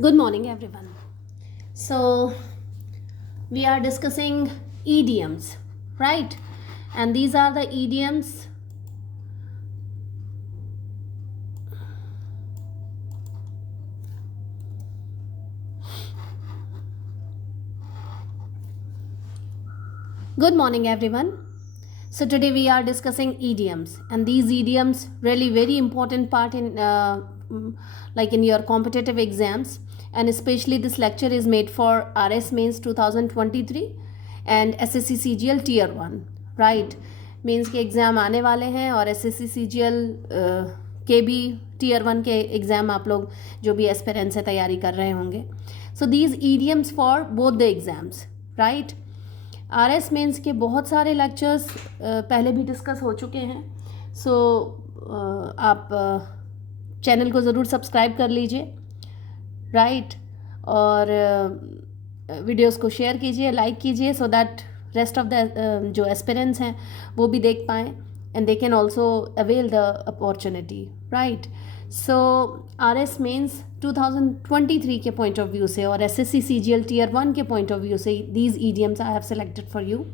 Good morning, everyone. So, we are discussing idioms, right? And these are the idioms. Good morning, everyone. So, today we are discussing idioms, and these idioms really very important part in like in your competitive exams, and especially this lecture is made for RS Mains 2023 and SSC CGL Tier 1, right? Mains के exam आने वाले हैं और SSC CGL के भी tier 1 के exam आप लोग जो भी एस्पिरेंट्स से तैयारी कर रहे होंगे. So these idioms for both the exams, right? RS mains के बहुत सारे लेक्चर्स पहले भी डिस्कस हो चुके हैं. सो आप चैनल को ज़रूर सब्सक्राइब कर लीजिए, राइट? और वीडियोस को शेयर कीजिए, लाइक कीजिए, so that rest of the जो एस्पिरेंट्स हैं वो भी देख पाएँ and they can also avail the opportunity, right? So RS mains 2023 के पॉइंट ऑफ व्यू से और SSC CGL Tier 1 के पॉइंट ऑफ व्यू से these idioms I have selected for you.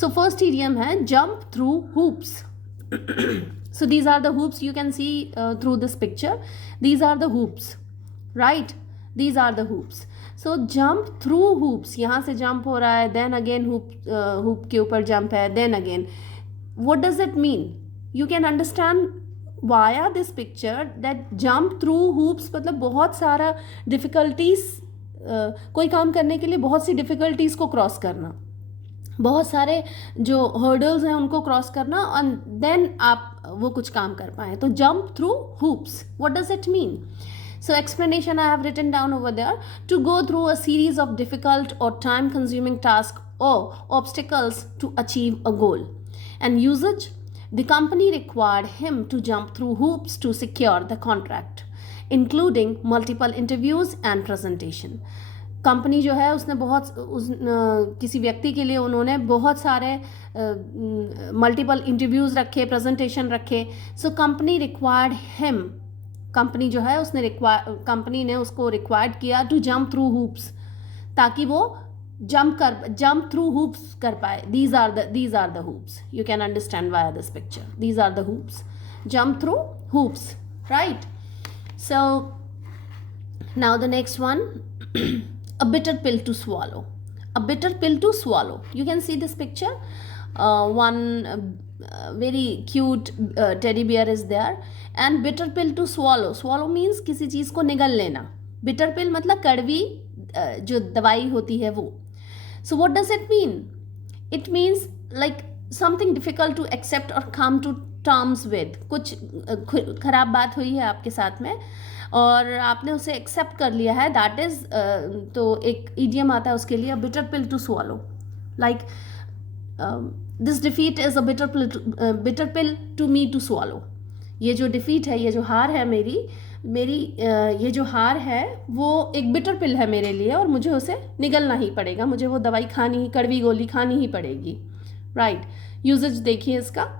So first idiom है jump through hoops. So these are the hoops you can see through this picture. These are the hoops, right? These are the hoops. So jump through hoops. यहाँ से jump हो रहा है, then again hoop के ऊपर jump है, then again. What does it mean? You can understand via this picture that jump through hoops मतलब बहुत सारा difficulties, कोई काम करने के लिए बहुत सी difficulties को क्रॉस करना, बहुत सारे जो हर्डल्स हैं उनको क्रॉस करना और देन आप वो कुछ काम कर पाएँ. तो jump through hoops, what does it mean? So explanation I have written down over there. To go through a series of difficult और टाइम कंज्यूमिंग टास्क और obstacles to achieve a goal. And usages, the company required him to jump through hoops to secure the contract including multiple interviews and presentation. Company जो है उसने किसी व्यक्ति के लिए उन्होंने बहुत सारे मल्टीपल इंटरव्यूज़ रखे, प्रेजेंटेशन रखे. So company required him, company जो है कंपनी ने उसको रिक्वायर्ड किया टू जंप थ्रू हूप्स, ताकि वो जंप थ्रू हूप्स कर पाए. These are the hoops. You can understand via this picture. These are the hoops, jump through hoops, right? So now the next one. A bitter pill to swallow. A bitter pill to swallow. You can see this picture. One very cute teddy bear is there. And bitter pill to swallow. Swallow means किसी चीज़ को निगल लेना. Bitter pill मतलब कड़वी जो दवाई होती है वो. So what does it mean? It means like something difficult to accept or come to terms with. कुछ खराब बात हुई है आपके साथ में और आपने उसे एक्सेप्ट कर लिया है, दैट इज़ तो एक ईडियम आता है उसके लिए, bitter pill to swallow. Like this defeat is a bitter pill to me to swallow. ये जो डिफीट है, ये जो हार है मेरी ये जो हार है वो एक बिटर पिल है मेरे लिए और मुझे उसे निगलना ही पड़ेगा, मुझे वो दवाई खानी, कड़वी गोली खानी ही पड़ेगी, राइट? यूजेज देखिए इसका.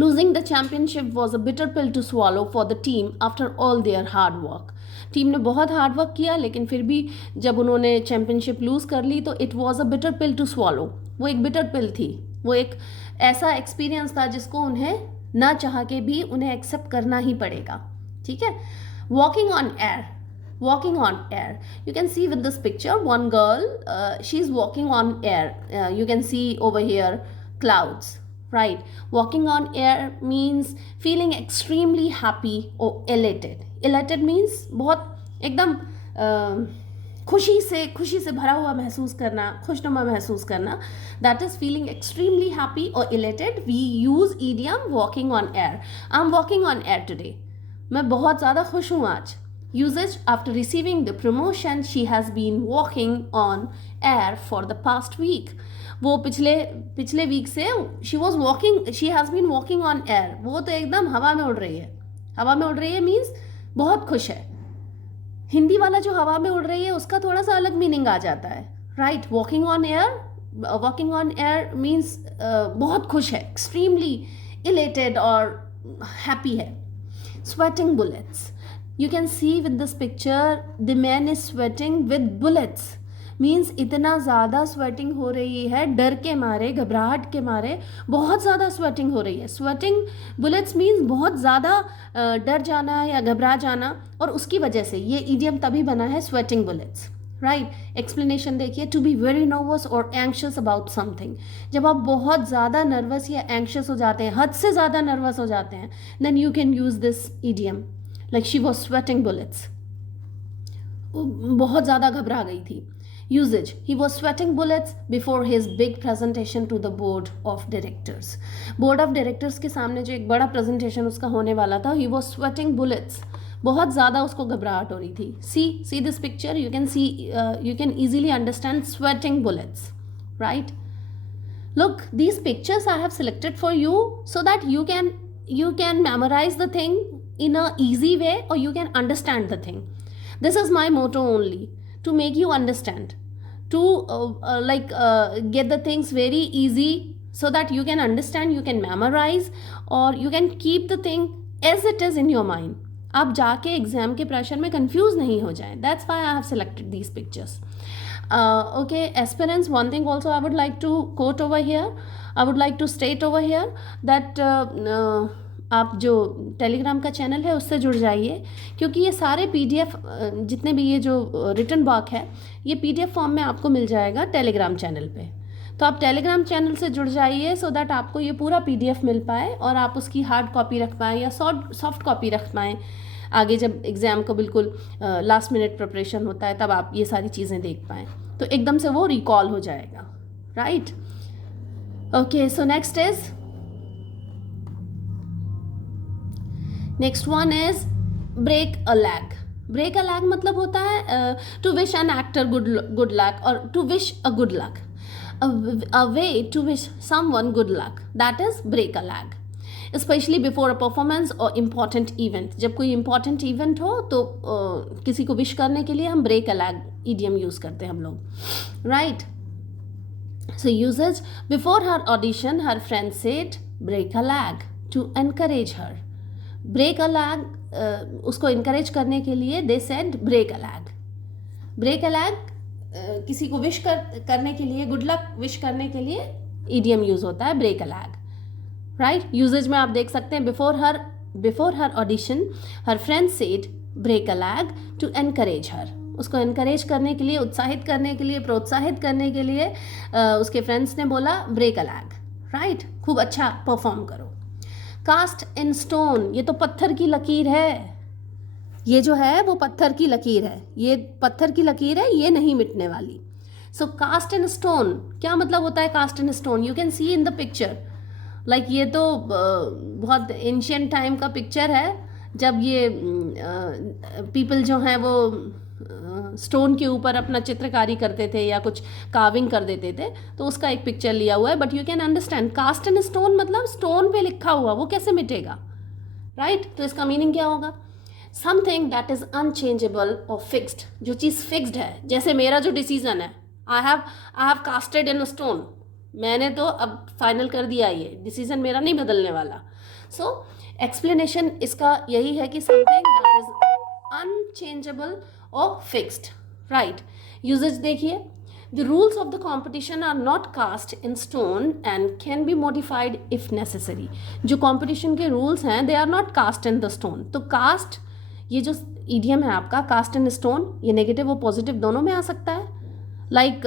Losing the championship was a bitter pill to swallow for the team after all their hard work. Team ने बहुत हार्ड वर्क किया लेकिन फिर भी जब उन्होंने चैम्पियनशिप लूज़ कर ली तो it was a bitter pill to swallow. वो एक बिटर पिल थी, वो एक ऐसा एक्सपीरियंस था जिसको उन्हें ना चाह के भी उन्हें एक्सेप्ट करना ही पड़ेगा, ठीक है? Walking on air. Walking on air. You can see with this picture one girl, she's walking on air. You can see over here clouds, right? Walking on air means feeling extremely happy or elated. Elated means बहुत एकदम खुशी से भरा हुआ महसूस करना, खुशनुमा महसूस करना. That is feeling extremely happy or elated. We use idiom walking on air. I'm walking on air today. मैं बहुत ज़्यादा खुश हूँ आज. Usage, after receiving the promotion, she has been walking on air for the past week. वो पिछले week से she has been walking on air. वो तो एकदम हवा में उड़ रही है. हवा में उड़ रही है मीन्स बहुत खुश है. हिंदी वाला जो हवा में उड़ रही है उसका थोड़ा सा अलग मीनिंग आ जाता है, right? Walking on air means बहुत खुश है, एक्सट्रीमली इलेटेड और हैप्पी है. Sweating bullets. You can see with this picture the man is sweating with bullets. Means इतना ज़्यादा स्वेटिंग हो रही है, डर के मारे, घबराहट के मारे बहुत ज़्यादा स्वेटिंग हो रही है. स्वेटिंग बुलेट्स मीन्स बहुत ज़्यादा डर जाना या घबरा जाना, और उसकी वजह से ये ईडियम तभी बना है स्वेटिंग बुलेट्स. राइट. एक्सप्लेनेशन देखिए. टू बी वेरी नर्वस और एंक्शस अबाउट समथिंग. जब आप बहुत ज़्यादा नर्वस या एंक्शस हो जाते हैं, हद से ज़्यादा नर्वस हो जाते हैं, then you can use this idiom. Like she was sweating bullets. बहुत ज़्यादा घबरा गई थी. Usage. He was sweating bullets before his big presentation to the board of directors. Board of directors के सामने जो एक बड़ा presentation उसका होने वाला था, he was sweating bullets. बहुत ज़्यादा उसको घबराहट हो रही थी. See this picture. You can see, you can easily understand sweating bullets, right? Look, these pictures I have selected for you so that you can memorize the thing in a easy way, or you can understand the thing. This is my motto only, to make you understand, to get the things very easy so that you can understand, you can memorize, or you can keep the thing as it is in your mind. आप जाके exam के pressure में confuse नहीं हो जाए. That's why I have selected these pictures. Okay, aspirants, one thing also I would like to quote over here, I would like to state over here that आप जो Telegram का channel है उससे जुड़ जाइए, क्योंकि ये सारे PDF जितने भी ये जो रिटन वर्क है ये PDF फॉर्म में आपको मिल जाएगा टेलीग्राम चैनल पे. तो आप टेलीग्राम चैनल से जुड़ जाइए सो दैट आपको ये पूरा PDF मिल पाए और आप उसकी हार्ड कॉपी रख पाएँ या सॉफ्ट कॉपी रख पाएँ. आगे जब एग्ज़ाम को बिल्कुल लास्ट मिनट प्रिपरेशन होता है तब आप ये सारी चीज़ें देख पाएँ, तो एकदम से वो रिकॉल हो जाएगा. Right. Okay, so next one is break a leg. Break a leg मतलब होता है to wish an actor good luck, और to wish a good luck, a way to wish someone good luck, that is break a lag, especially before a performance or important event. जब कोई important event हो तो किसी को wish करने के लिए हम break a lag idiom use करते हैं हम लोग. right. So usage. Before her audition her friend said break a lag to encourage her. break a lag उसको encourage करने के लिए they said break a lag. break a lag किसी को विश करने के लिए, गुड लक विश करने के लिए ईडियम यूज होता है break a leg. Right. Usages में आप देख सकते हैं before her audition her friend said break a leg to encourage her. उसको एनकरेज करने के लिए, उत्साहित करने के लिए, प्रोत्साहित करने के लिए उसके फ्रेंड्स ने बोला ब्रेक अ लैग. राइट. खूब अच्छा परफॉर्म करो. कास्ट इन स्टोन, ये तो पत्थर की लकीर है. ये जो है वो पत्थर की लकीर है, ये पत्थर की लकीर है, ये नहीं मिटने वाली. सो कास्ट इन स्टोन क्या मतलब होता है? Cast in stone you can see in the picture. Like ये तो बहुत एंशियंट टाइम का पिक्चर है, जब ये पीपल जो हैं वो स्टोन के ऊपर अपना चित्रकारी करते थे या कुछ कार्विंग कर देते थे, तो उसका एक पिक्चर लिया हुआ है. But you can understand cast in stone मतलब स्टोन पे लिखा हुआ, वो कैसे मिटेगा. राइट. तो इसका मीनिंग क्या होगा? समथिंग दैट इज अनचेंजेबल और फिक्स्ड. जो चीज़ फिक्स्ड है, जैसे मेरा जो डिसीजन है, I have casted in stone, मैंने तो अब फाइनल कर दिया, ये डिसीजन मेरा नहीं बदलने वाला. सो एक्सप्लेनेशन इसका यही है कि समथिंग दैट इज अनचेंजेबल और फिक्स्ड. राइट. यूजेज देखिए. The rules of the competition are not cast in stone and can be modified if necessary. जो competition के rules हैं they are not cast in the stone. तो cast, ये जो idiom है आपका cast in stone, ये negative और positive दोनों में आ सकता है. Like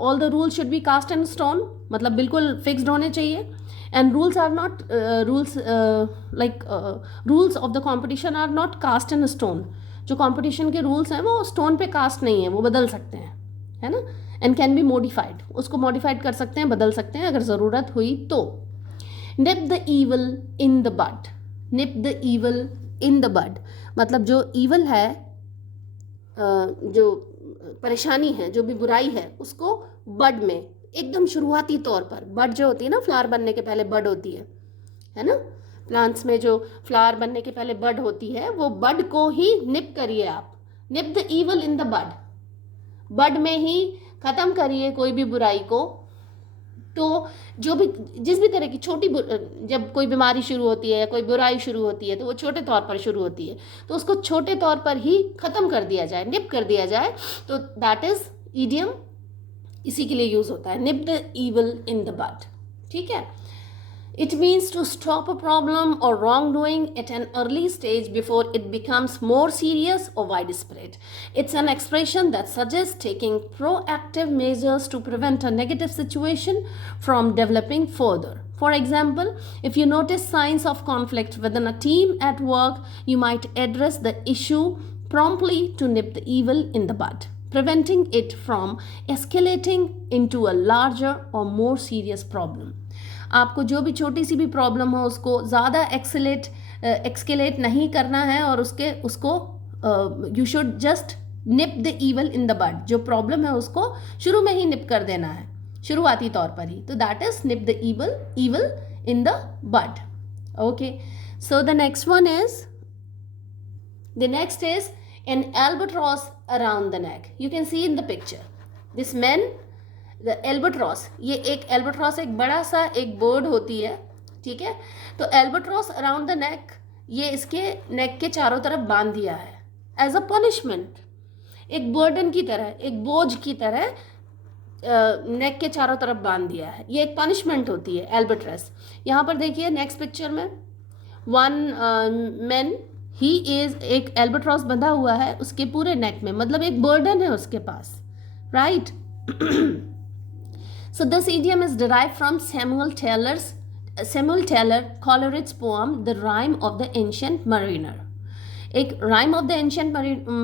all the rules should be cast in stone, मतलब बिल्कुल fixed होने चाहिए. And rules are not rules of the competition are not cast in stone. जो competition के rules हैं वो stone पे cast नहीं है, वो बदल सकते हैं, है ना. एंड कैन बी मोडिफाइड, उसको मॉडिफाइड कर सकते हैं, बदल सकते हैं अगर ज़रूरत हुई तो. Nip the evil in the bud. Nip the evil in the bud मतलब जो ईवल है, जो परेशानी है, जो भी बुराई है, उसको बड में एकदम शुरुआती तौर पर, बड जो होती है ना, फ्लावर बनने के पहले बड होती है ना. प्लांट्स में जो फ्लावर बनने के पहले बड होती है, वो बड को ही निप करिए आप. Nip the evil in the bud. Bud में ही ख़त्म करिए कोई भी बुराई को. तो जो भी जिस भी तरह की जब कोई बीमारी शुरू होती है या कोई बुराई शुरू होती है तो वो छोटे तौर पर शुरू होती है, तो उसको छोटे तौर पर ही ख़त्म कर दिया जाए, निप कर दिया जाए, तो दैट इज़ ईडियम, इसी के लिए यूज़ होता है, nip the evil in the bud. ठीक है। It means to stop a problem or wrongdoing at an early stage before it becomes more serious or widespread. It's an expression that suggests taking proactive measures to prevent a negative situation from developing further. For example, if you notice signs of conflict within a team at work, you might address the issue promptly to nip the evil in the bud, preventing it from escalating into a larger or more serious problem. आपको जो भी छोटी सी भी problem हो उसको ज़्यादा एक्सकेलेट नहीं करना है, और उसको you should just nip the evil in the bud. जो प्रॉब्लम है उसको शुरू में ही निप कर देना है, शुरुआती तौर पर ही, तो that is nip the evil in the bud. Okay, so the next is an albatross around the neck. You can see in the picture this man, the albatross, ये एक एल्बाट्रॉस एक बड़ा सा एक बर्ड होती है, ठीक है। तो एल्बाट्रॉस अराउंड द नेक, ये इसके नेक के चारों तरफ बांध दिया है एज अ पनिशमेंट, एक बर्डन की तरह, एक बोझ की तरह नेक के चारों तरफ बांध दिया है, ये एक पनिशमेंट होती है एल्बाट्रॉस। यहाँ पर देखिए नेक्स्ट पिक्चर में वन मैन, ही इज, एक एल्बाट्रॉस बंधा हुआ है उसके पूरे नेक में, मतलब एक बर्डन है उसके पास, right. So this idiom is derived from Samuel Taylor Coleridge's poem The Rime of the Ancient Mariner. एक Rime of the Ancient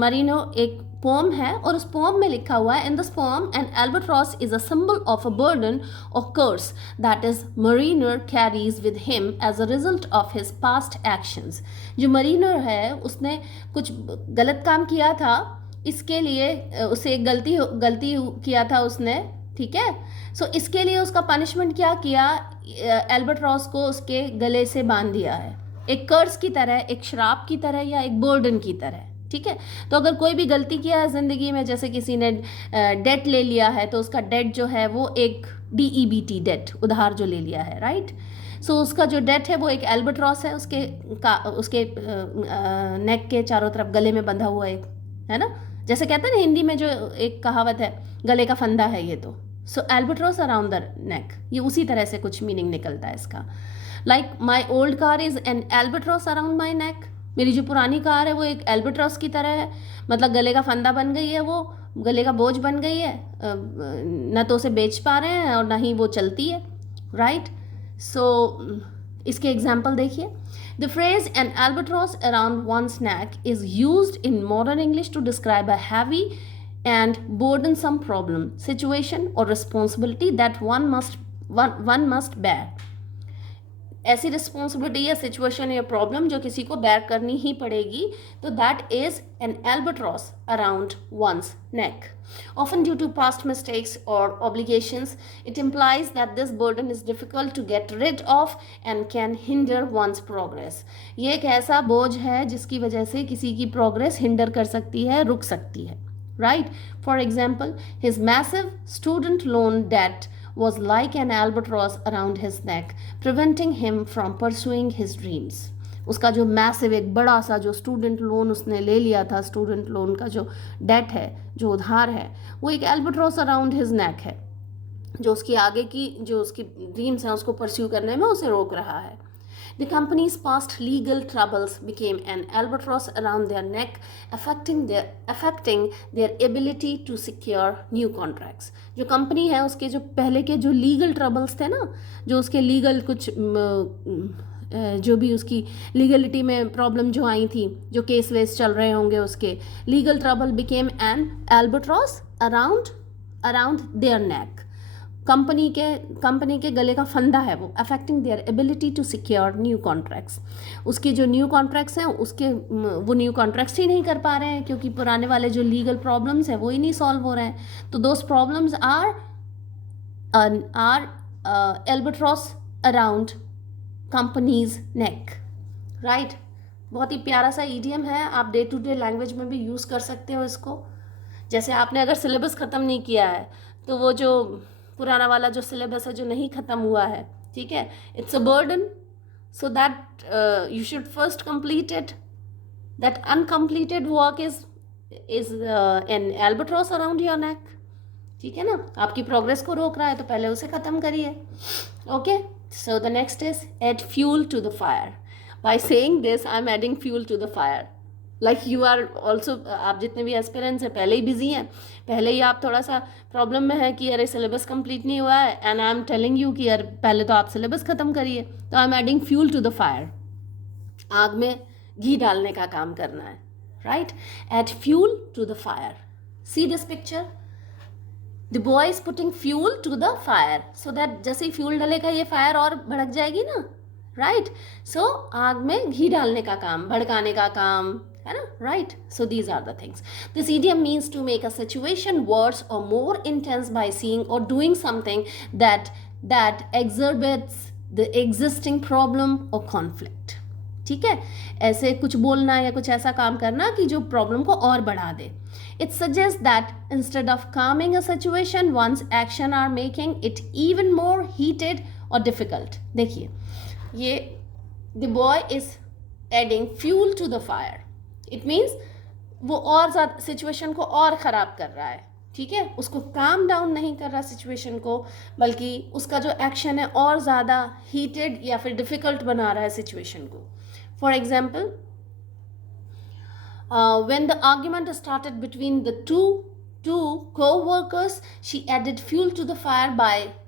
Mariner एक poem है, और उस poem में लिखा हुआ है, in this poem an albatross is a symbol of a burden or curse that is mariner carries with him as a result of his past actions. जो mariner है उसने कुछ गलत काम किया था, इसके लिए उसे गलती किया था उसने, ठीक है। सो इसके लिए उसका पनिशमेंट क्या किया, एल्बाट्रॉस को उसके गले से बांध दिया है, एक कर्ज की तरह, एक श्राप की तरह, या एक बर्डन की तरह, ठीक है। तो अगर कोई भी गलती किया है ज़िंदगी में, जैसे किसी ने डेट ले लिया है, तो उसका डेट जो है वो एक DEBT डेट, उधार जो ले लिया है, राइट। सो उसका जो डेट है वो एक एल्बाट्रॉस है, उसके नेक के चारों तरफ गले में बंधा हुआ एक, है ना, जैसे कहते हैं ना हिंदी में जो एक कहावत है, गले का फंदा है ये, तो so albatross around the neck, ये उसी तरह से कुछ मीनिंग निकलता है इसका। Like my old car is an albatross around my neck, मेरी जो पुरानी कार है वो एक एल्बाट्रॉस की तरह है, मतलब गले का फंदा बन गई है, वो गले का बोझ बन गई है, ना तो उसे बेच पा रहे हैं और ना ही वो चलती है, राइट। सो इसके एग्जाम्पल देखिए, the phrase an albatross around one's neck is used in modern English to describe a heavy and burdensome problem, situation or responsibility that one must bear. ऐसी रिस्पॉन्सिबिलिटी या सिचुएशन या प्रॉब्लम जो किसी को bear करनी ही पड़ेगी, तो that is an albatross around one's neck. Often due to past mistakes or obligations, it implies that this burden is difficult to get rid of and can hinder one's progress. ये एक ऐसा बोझ है जिसकी वजह से किसी की प्रोग्रेस हिंडर कर सकती है, रुक सकती है, right? For example, his massive student loan debt was like an albatross around his neck, preventing him from pursuing his dreams. उसका जो मैसिव एक बड़ा सा जो स्टूडेंट लोन उसने ले लिया था, स्टूडेंट लोन का जो डेट है, जो उधार है, वो एक एल्बाट्रॉस अराउंड हिज नेक है, जो उसकी आगे की जो उसकी ड्रीम्स हैं उसको परस्यू करने में उसे रोक रहा है. The company's past legal troubles became an albatross around their neck, affecting their ability to secure new contracts. जो कंपनी है उसके जो पहले के जो लीगल ट्रबल्स थे ना, जो उसके लीगल कुछ जो भी उसकी लीगलिटी में प्रॉब्लम जो आई थी, जो केस वेस चल रहे होंगे, उसके legal trouble became an albatross around their neck. Company के गले का फंदा है वो, affecting their ability to secure new contracts. उसके जो न्यू कॉन्ट्रैक्ट्स हैं वो न्यू कॉन्ट्रैक्ट्स ही नहीं कर पा रहे हैं, क्योंकि पुराने वाले जो लीगल प्रॉब्लम्स हैं वो ही नहीं सॉल्व हो रहे हैं. तो those problems are albatross around companies neck, right. बहुत ही प्यारा सा ईडियम है, आप डे टू डे लैंग्वेज में भी यूज़ कर सकते हो इसको. जैसे आपने अगर सिलेबस ख़त्म नहीं किया है तो वो जो पुराना वाला जो सिलेबस है जो नहीं ख़त्म हुआ है, ठीक है, it's a burden, so that you should first complete it. That uncompleted work is an albatross around your neck. ठीक है ना, आपकी प्रोग्रेस को रोक रहा है, तो पहले उसे ख़त्म करिए. Okay, so the next is add fuel to the fire. By saying this I am adding fuel to the fire. Like you are also, आप जितने भी एस्पिरेंट्स हैं पहले ही बिजी हैं, पहले ही आप थोड़ा सा प्रॉब्लम में है कि अरे सिलेबस कंप्लीट नहीं हुआ है, and I am telling you कि यार पहले तो आप सिलेबस ख़त्म करिए. तो I am adding fuel to the fire. आग में घी डालने का काम करना है, right. Add fuel to the fire. See this picture, the boy is putting fuel to the fire, so that जैसे ही फ्यूल डलेगा ये फायर और भड़क जाएगी ना, राइट. सो आग में घी डालने का काम, भड़काने का काम है ना, right. So these are the things. This idiom means to make a situation worse or more intense by seeing or doing something that exacerbates the existing problem or conflict. ठीक है, ऐसे कुछ बोलना या कुछ ऐसा काम करना कि जो प्रॉब्लम को और बढ़ा दे. It suggests that instead of calming a situation, one's action are making it even more heated or difficult. देखिए, ये the boy is adding fuel to the fire. It means वो और ज़्यादा सिचुएशन को और ख़राब कर रहा है. ठीक है, उसको काम डाउन नहीं कर रहा सिचुएशन को, बल्कि उसका जो एक्शन है और ज़्यादा हीटेड या फिर डिफ़िकल्ट बना रहा है सिचुएशन को. For example, when the argument started between the two co-workers, she added fuel to the fire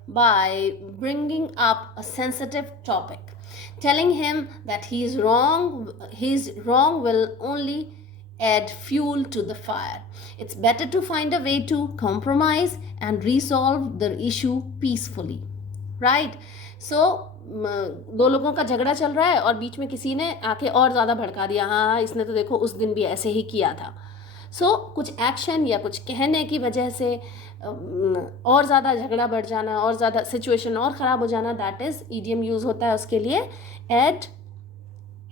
by bringing up a sensitive topic, telling him that his wrong will only add fuel to the fire. It's better to find a way to compromise and resolve the issue peacefully, right? So दो लोगों का झगड़ा चल रहा है और बीच में किसी ने आके और ज़्यादा भड़का दिया, हाँ इसने तो देखो उस दिन भी ऐसे ही किया था. सो कुछ एक्शन या कुछ कहने की वजह से और ज़्यादा झगड़ा बढ़ जाना, और ज़्यादा सिचुएशन और ख़राब हो जाना, दैट इज़ ईडियम यूज़ होता है उसके लिए.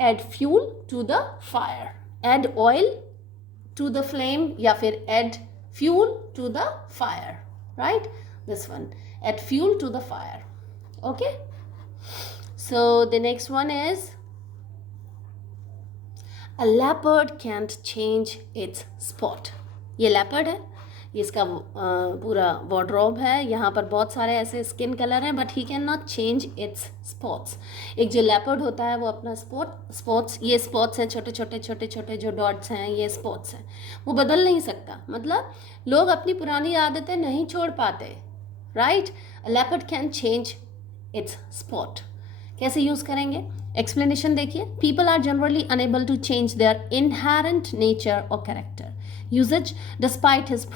Add fuel to the fire, add oil to the flame, या फिर add fuel to the fire, right. This one, add fuel to the fire. Okay, so the next one is a leopard can't change its spot. ये leopard है, ये इसका पूरा wardrobe है. यहाँ पर बहुत सारे ऐसे स्किन कलर हैं, but he can not change it's spots. एक जो leopard होता है वो अपना स्पॉट्स, ये स्पॉट्स हैं, छोटे छोटे छोटे छोटे जो डॉट्स हैं, ये स्पॉट्स हैं, वो बदल नहीं सकता. मतलब लोग अपनी पुरानी आदतें नहीं छोड़ पाते, right. A leopard can change its spot. कैसे यूज़ करेंगे, एक्सप्लेनेशन देखिए. People are generally unable to change their inherent nature और character. Usage, despite his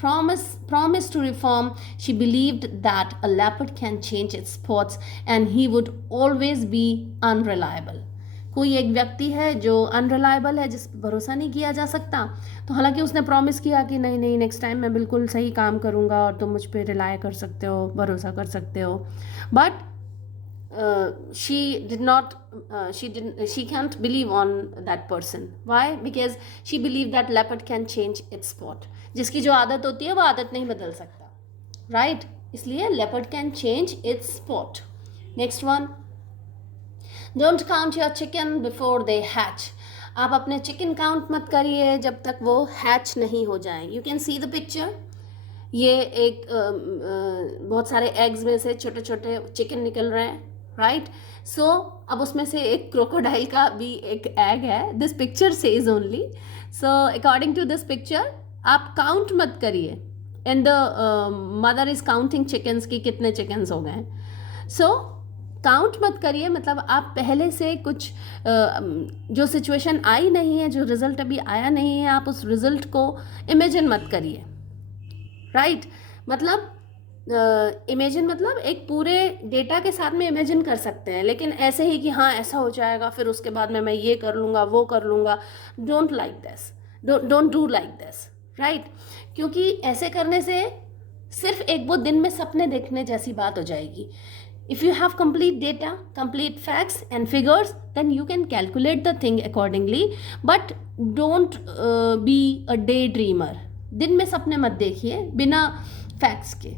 promise to reform, she believed that a leopard can change its spots and he would always be unreliable. कोई एक व्यक्ति है जो unreliable है, जिस पर भरोसा नहीं किया जा सकता, तो हालांकि उसने प्रॉमिस किया कि नहीं नहीं नेक्स्ट टाइम मैं बिल्कुल सही काम करूँगा और तुम मुझ पर रिलाय कर सकते हो, भरोसा कर सकते हो, but she can't believe on that person. Why? Because she believed that leopard can change its spot. जिसकी जो आदत होती है वो आदत नहीं बदल सकता, right? इसलिए leopard can change its spot. Next one, don't count your chicken before they hatch. आप अपने चिकन काउंट मत करिए जब तक वो हैच नहीं हो जाए. You can see the picture. ये एक बहुत सारे एग्स में से छोटे छोटे चिकन निकल रहे हैं, राइट. सो अब उसमें से एक क्रोकोडाइल का भी एक एग है. This picture says only. So according to this picture आप काउंट मत करिए, and the mother is counting chickens की कितने चिकन्स हो गए. सो काउंट मत करिए, मतलब आप पहले से कुछ जो सिचुएशन आई नहीं है, जो रिज़ल्ट अभी आया नहीं है, आप उस रिज़ल्ट को इमेजिन मत करिए, राइट. मतलब इमेजिन मतलब एक पूरे डेटा के साथ में इमेजिन कर सकते हैं, लेकिन ऐसे ही कि हाँ ऐसा हो जाएगा फिर उसके बाद में मैं ये कर लूँगा वो कर लूँगा. Don't like this, don't do like this, right. क्योंकि ऐसे करने से सिर्फ एक वो दिन में सपने देखने जैसी बात हो जाएगी. If you have complete data, complete facts and figures, then you can calculate the thing accordingly, but don't be a daydreamer. दिन में सपने मत देखिए बिना फैक्ट्स के.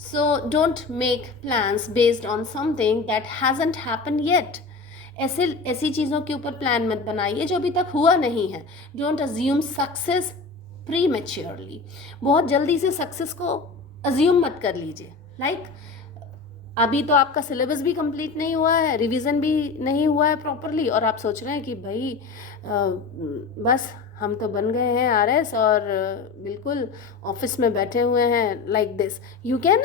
So don't make plans based on something that hasn't happened yet. ऐसी चीज़ों के ऊपर प्लान मत बनाइए जो अभी तक हुआ नहीं है. Don't assume success prematurely. बहुत जल्दी से सक्सेस को अज्यूम मत कर लीजिए. लाइक अभी तो आपका सिलेबस भी कंप्लीट नहीं हुआ है, रिवीजन भी नहीं हुआ है प्रॉपरली, और आप सोच रहे हैं कि भाई बस हम तो बन गए हैं आरएस और बिल्कुल ऑफिस में बैठे हुए हैं. Like this you can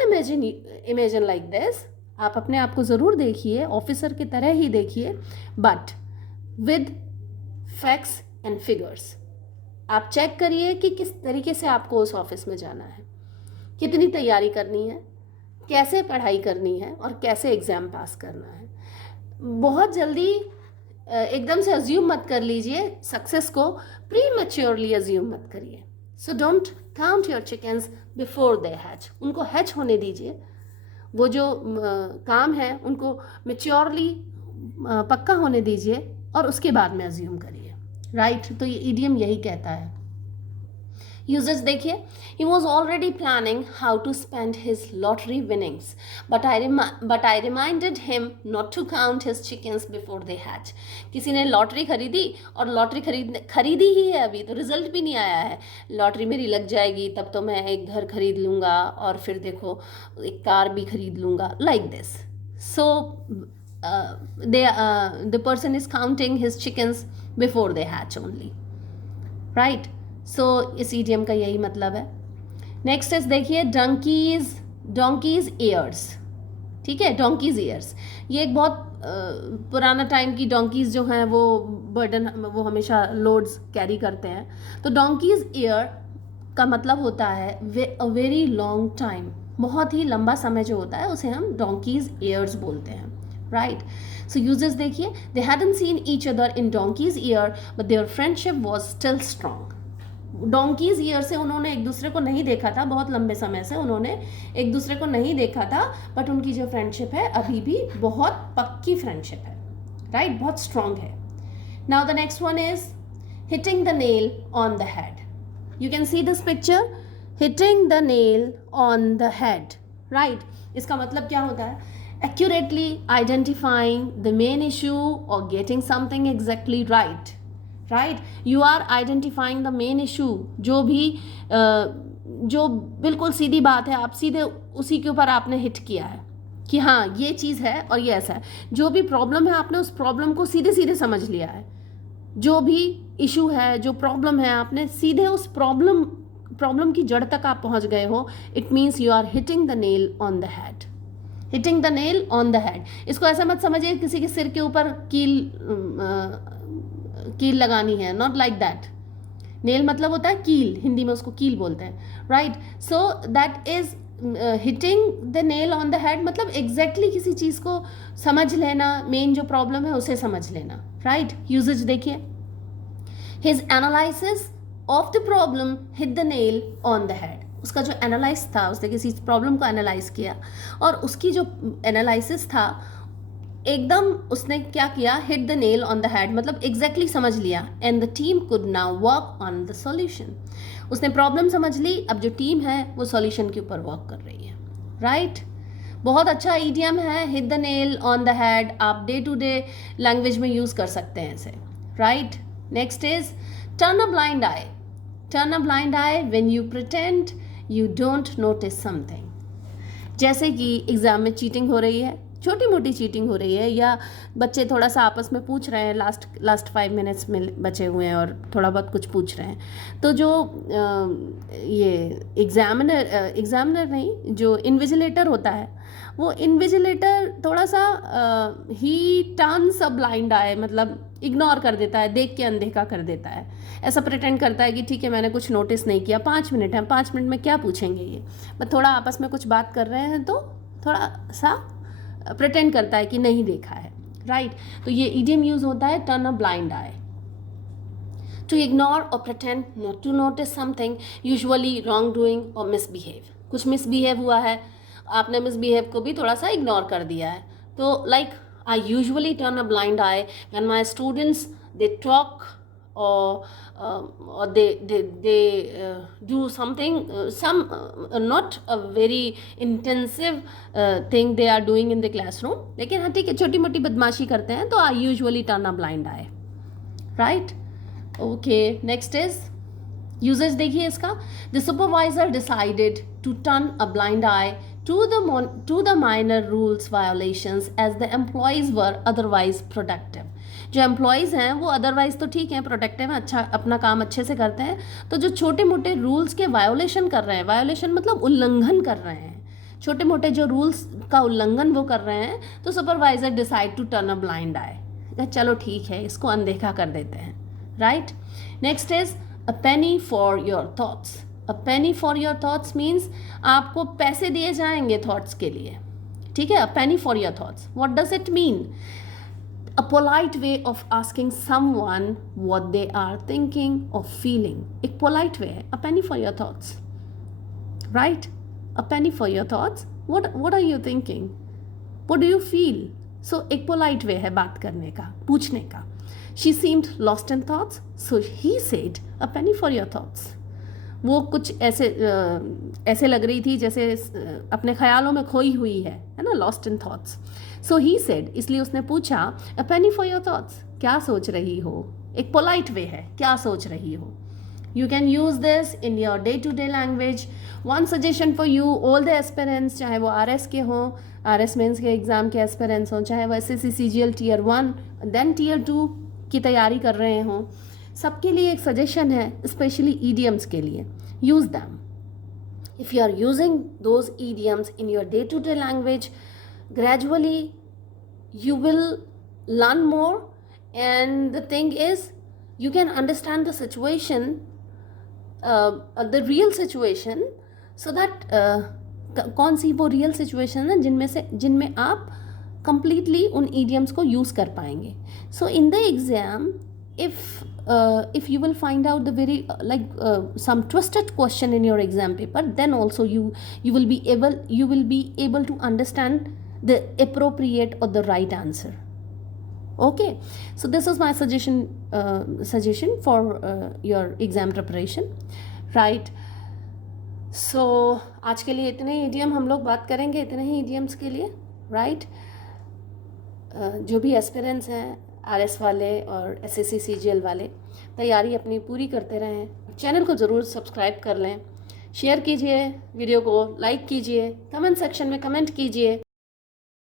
imagine like this. आप अपने आप को ज़रूर देखिए, ऑफिसर की तरह ही देखिए, but with facts and figures. आप चेक करिए कि किस तरीके से आपको उस ऑफिस में जाना है, कितनी तैयारी करनी है, कैसे पढ़ाई करनी है और कैसे एग्ज़ाम पास करना है. बहुत जल्दी एकदम से अज्यूम मत कर लीजिए सक्सेस को, प्रीमेच्योरली अज्यूम मत करिए. So don't count your chickens before they hatch. उनको हैच होने दीजिए. वो जो काम है उनको मेच्योरली पक्का होने दीजिए और उसके बाद में अज्यूम करिए. राइट. तो ये ईडियम यही कहता है. यूजेस देखिए, he was already planning how to spend his lottery winnings but I reminded him not to count his chickens before they hatch. किसी ने लॉटरी खरीदी और लॉटरी खरीदी ही है, अभी तो रिजल्ट भी नहीं आया है. लॉटरी मेरी लग जाएगी तब तो मैं एक घर खरीद लूँगा और फिर देखो एक कार भी खरीद लूँगा. Like this. So the person is counting his chickens before they hatch only. Right. सो इस ईडियम का यही मतलब है. नेक्स्ट इज देखिए, डोंकीज ईयर्स. ठीक है, डोंकीज ईयर्स ये एक बहुत पुराना टाइम की डोंकीज जो हैं वो बर्डन, वो हमेशा लोड्स कैरी करते हैं. तो डोंकीज ईयर का मतलब होता है अ वेरी लॉन्ग टाइम. बहुत ही लंबा समय जो होता है उसे हम डोंकीज ईयर्स बोलते हैं. राइट. सो यूजेस देखिए, दे hadn't seen each other in donkey's year but their friendship was still strong. Donkey's year से उन्होंने एक दूसरे को नहीं देखा था, बहुत लंबे समय से उन्होंने एक दूसरे को नहीं देखा था, बट उनकी जो फ्रेंडशिप है अभी भी बहुत पक्की फ्रेंडशिप है. राइट. बहुत स्ट्रॉन्ग है. Now the next one is hitting the nail on the head. You can see this picture, hitting the nail on the head. Right. इसका मतलब क्या होता है? accurately identifying the main issue or getting something exactly right. Right. You are identifying the main issue. जो बिल्कुल सीधी बात है, आप सीधे उसी के ऊपर आपने हिट किया है कि हाँ ये चीज़ है और ये ऐसा है. जो भी प्रॉब्लम है आपने उस प्रॉब्लम को सीधे सीधे समझ लिया है. जो भी इशू है, जो प्रॉब्लम है, आपने सीधे उस प्रॉब्लम की जड़ तक आप पहुँच गए हो. It means you are hitting the nail on the head. Hitting the nail on the head. इसको ऐसा मत समझिए किसी के सिर के ऊपर कील लगानी है. Not like that. नेल मतलब होता है कील, हिंदी में उसको कील बोलते हैं. Right. So that is hitting the nail on the head मतलब एग्जैक्टली किसी चीज़ को समझ लेना, मेन जो प्रॉब्लम है उसे समझ लेना. राइट. यूजेज देखिए, his analysis of the problem hit the nail on the head. उसका जो एनालाइज था, उसने किसी प्रॉब्लम को एनालाइज किया और उसकी जो एनालिसिस था एकदम उसने क्या किया, hit the nail on the head मतलब एग्जैक्टली समझ लिया. And the team could now work on the solution. उसने प्रॉब्लम समझ ली, अब जो टीम है वो सॉल्यूशन के ऊपर वर्क कर रही है. राइट. बहुत अच्छा ईडियम है hit the nail on the head. आप डे टू डे लैंग्वेज में यूज़ कर सकते हैं इसे. Right. Next is turn a blind I. Turn a blind I when you pretend you don't notice something. जैसे कि एग्ज़ाम में चीटिंग हो रही है, छोटी मोटी चीटिंग हो रही है, या बच्चे थोड़ा सा आपस में पूछ रहे हैं, लास्ट 5 मिनट्स में बचे हुए हैं और थोड़ा बहुत कुछ पूछ रहे हैं. तो जो ये एग्ज़ामिनर नहीं, जो इन्विजिलेटर होता है, वो इन्विजिलेटर थोड़ा सा ही टर्न्स अ ब्लाइंड आई मतलब इग्नोर कर देता है, देख के अनदेखा कर देता है. ऐसा प्रिटेंड करता है कि ठीक है मैंने कुछ नोटिस नहीं किया, 5 मिनट है, 5 मिनट में क्या पूछेंगे ये. बट थोड़ा आपस में कुछ बात कर रहे हैं तो थोड़ा सा प्रिटेंड करता है कि नहीं देखा है. राइट. तो ये इडियम यूज़ होता है turn a blind eye. To ignore और pretend not to notice something, usually wrong doing और मिसबिहेव. कुछ मिसबिहेव हुआ है, आपने मिसबिहेव को भी थोड़ा सा इग्नोर कर दिया है. तो like I usually turn a blind eye when my students they talk or they do something, not a very intensive thing they are doing in the classroom, लेकिन हाँ ठीक है छोटी मोटी बदमाशी करते हैं तो I usually turn a blind eye, right? Okay, next is usages देखिए इसका. The supervisor decided to turn a blind eye to the minor rules violations as the employees were otherwise productive. जो एम्प्लॉयज़ हैं वो otherwise तो ठीक हैं, productive हैं, अच्छा अपना काम अच्छे से करते हैं, तो जो छोटे मोटे रूल्स के वायोलेशन कर रहे हैं, वायोलेशन मतलब उल्लंघन कर रहे हैं, छोटे मोटे जो रूल्स का उल्लंघन वो कर रहे हैं, तो supervisor decide to turn a blind eye, चलो ठीक है इसको अनदेखा कर देते हैं, right. Next is a penny for your thoughts. A penny for your thoughts means आपको पैसे दिए जाएंगे थॉट्स के लिए, ठीक है. A penny for your thoughts, what does it mean? A polite way of asking someone what they are thinking or feeling. एक polite way है, a penny for your thoughts, right? A penny for your thoughts. What are you thinking? What do you feel? So एक polite way है बात करने का, पूछने का. She seemed lost in thoughts, so he said, a penny for your thoughts. वो कुछ ऐसे लग रही थी जैसे अपने ख्यालों में खोई हुई है ना, lost in thoughts. So he said, इसलिए उसने पूछा, अ पेनी फॉर योर थॉट्स, क्या सोच रही हो. एक पोलाइट वे है, क्या सोच रही हो. You can use this in your day to day language. One suggestion for you, all the aspirants, चाहे वो RS के हों, RS मेंस के एग्ज़ाम के एस्पिरेंट्स हों, चाहे वो SSC CGL Tier 1 then Tier 2 की तैयारी कर रहे हों, सबके लिए एक सजेशन है, स्पेशली ईडियम्स के लिए. Use them. If you are using those idioms in your day to day language, gradually you will learn more, and the thing is you can understand the situation, the real situation, so that कौन सी वो real situation है जिनमें आप completely उन idioms को use कर पाएंगे. So in the exam, if you will find out the very some twisted question in your exam paper, then also you will be able to understand the appropriate or the right answer. Okay, so this is my suggestion for your exam preparation, right? So आज के लिए इतने ही idiom हम लोग बात करेंगे, इतने ही idioms के लिए, right? जो भी एस्पिरेंट्स हैं RS वाले और SSC CGL वाले, तैयारी अपनी पूरी करते रहें. चैनल को ज़रूर सब्सक्राइब कर लें, शेयर कीजिए वीडियो को, लाइक कीजिए, कमेंट सेक्शन में कमेंट कीजिए.